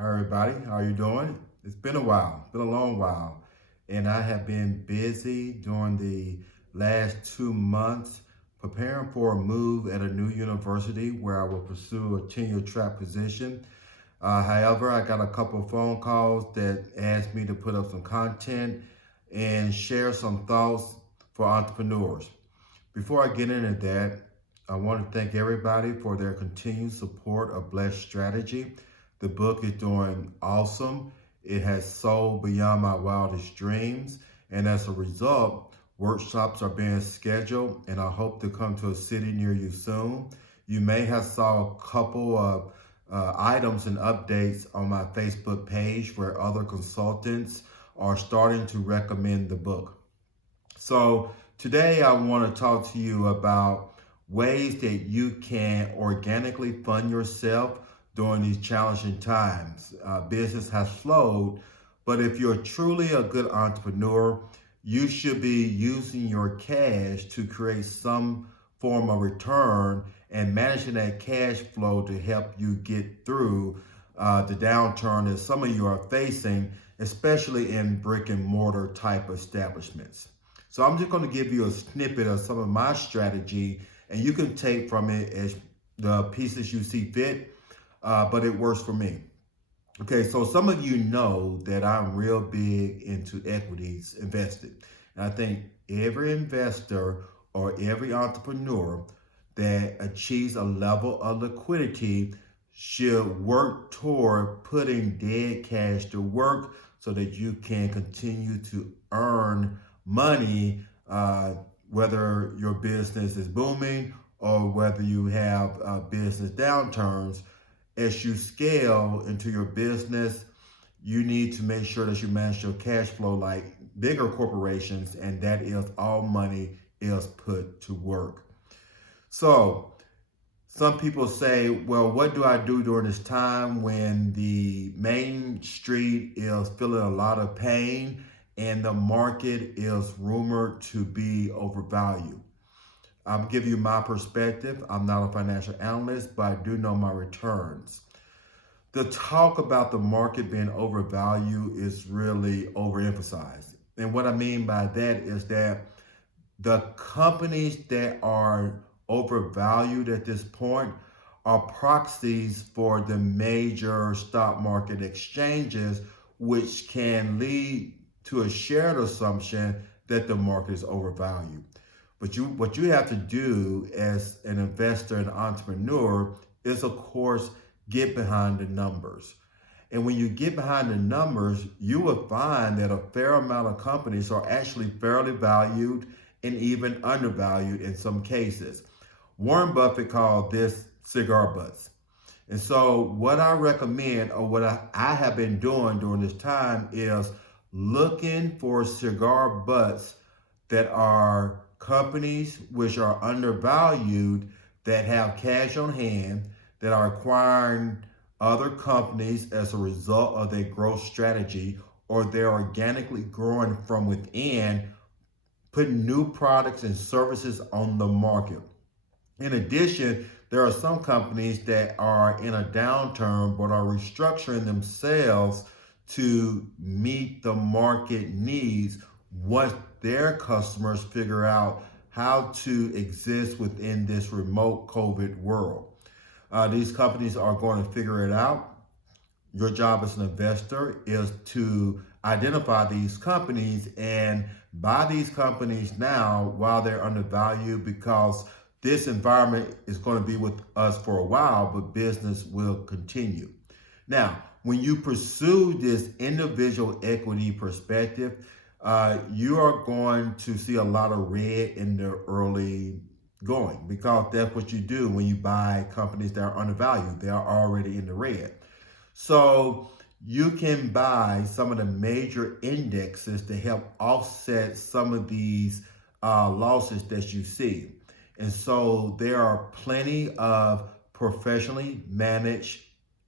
Hi everybody, how are you doing? It's been a while, been a long while, and I have been busy during the last 2 months preparing for a move at a new university where I will pursue a tenure track position. However, I got a couple of phone calls that asked me to put up some content and share some thoughts for entrepreneurs. Before I get into that, I want to thank everybody for their continued support of Blessed Strategy. The book is doing awesome. It has sold beyond my wildest dreams. And as a result, workshops are being scheduled, and I hope to come to a city near you soon. You may have saw a couple of items and updates on my Facebook page where other consultants are starting to recommend the book. So today I want to talk to you about ways that you can organically fund yourself during these challenging times. Business has slowed, but if you're truly a good entrepreneur, you should be using your cash to create some form of return and managing that cash flow to help you get through the downturn that some of you are facing, especially in brick and mortar type establishments. So I'm just going to give you a snippet of some of my strategy, and you can take from it as the pieces you see fit, but it works for me. Okay, so some of you know that I'm real big into equities invested. And I think every investor or every entrepreneur that achieves a level of liquidity should work toward putting dead cash to work so that you can continue to earn money, whether your business is booming or whether you have business downturns. As you scale into your business, you need to make sure that you manage your cash flow like bigger corporations, and that is all money is put to work. So some people say, well, what do I do during this time when the main street is feeling a lot of pain and the market is rumored to be overvalued? I'm giving you my perspective. I'm not a financial analyst, but I do know my returns. The talk about the market being overvalued is really overemphasized. And what I mean by that is that the companies that are overvalued at this point are proxies for the major stock market exchanges, which can lead to a shared assumption that the market is overvalued. But what you have to do as an investor and entrepreneur is, of course, get behind the numbers. And when you get behind the numbers, you will find that a fair amount of companies are actually fairly valued and even undervalued in some cases. Warren Buffett called this cigar butts. And so what I recommend, or what I have been doing during this time, is looking for cigar butts that are companies which are undervalued, that have cash on hand, that are acquiring other companies as a result of their growth strategy, or they're organically growing from within, putting new products and services on the market. In addition, there are some companies that are in a downturn but are restructuring themselves to meet the market needs once their customers figure out how to exist within this remote COVID world. These companies are going to figure it out. Your job as an investor is to identify these companies and buy these companies now while they're undervalued, because this environment is going to be with us for a while, but business will continue. Now, when you pursue this individual equity perspective, you are going to see a lot of red in the early going, because that's what you do when you buy companies that are undervalued. They are already in the red. So you can buy some of the major indexes to help offset some of these losses that you see. And so there are plenty of professionally managed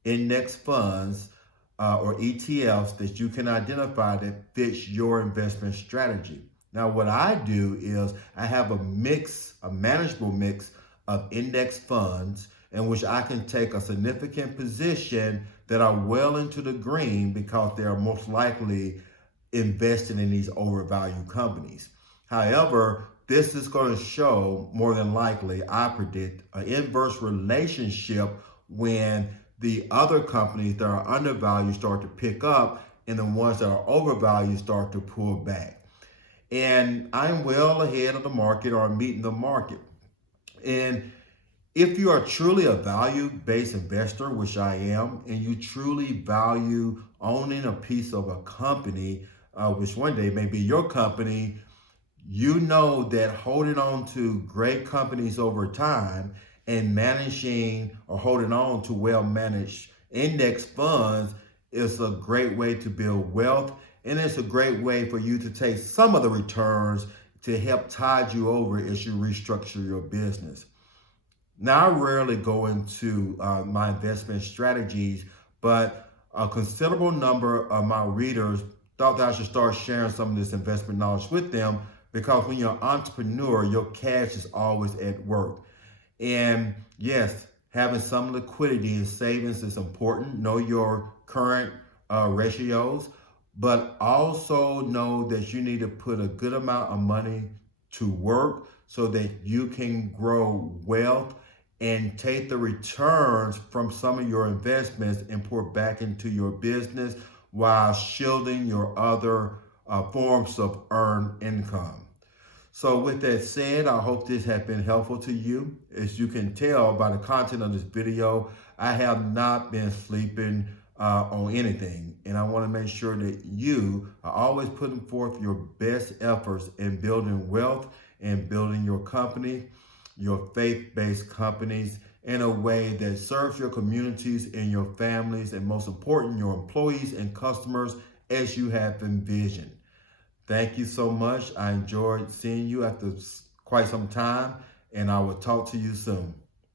index funds or ETFs that you can identify that fits your investment strategy. Now, what I do is I have a manageable mix of index funds in which I can take a significant position that are well into the green because they are most likely investing in these overvalued companies. However, this is going to show more than likely, I predict, an inverse relationship when the other companies that are undervalued start to pick up and the ones that are overvalued start to pull back. And I'm well ahead of the market or meeting the market. And if you are truly a value-based investor, which I am, and you truly value owning a piece of a company, which one day may be your company, you know that holding on to great companies over time and managing or holding on to well-managed index funds is a great way to build wealth. And it's a great way for you to take some of the returns to help tide you over as you restructure your business. Now, I rarely go into my investment strategies, but a considerable number of my readers thought that I should start sharing some of this investment knowledge with them because when you're an entrepreneur, your cash is always at work. And yes, having some liquidity and savings is important. Know your current ratios, but also know that you need to put a good amount of money to work so that you can grow wealth and take the returns from some of your investments and pour back into your business while shielding your other forms of earned income. So with that said, I hope this has been helpful to you. As you can tell by the content of this video, I have not been sleeping on anything. And I want to make sure that you are always putting forth your best efforts in building wealth and building your company, your faith-based companies, in a way that serves your communities and your families, and most important, your employees and customers as you have envisioned. Thank you so much. I enjoyed seeing you after quite some time, and I will talk to you soon.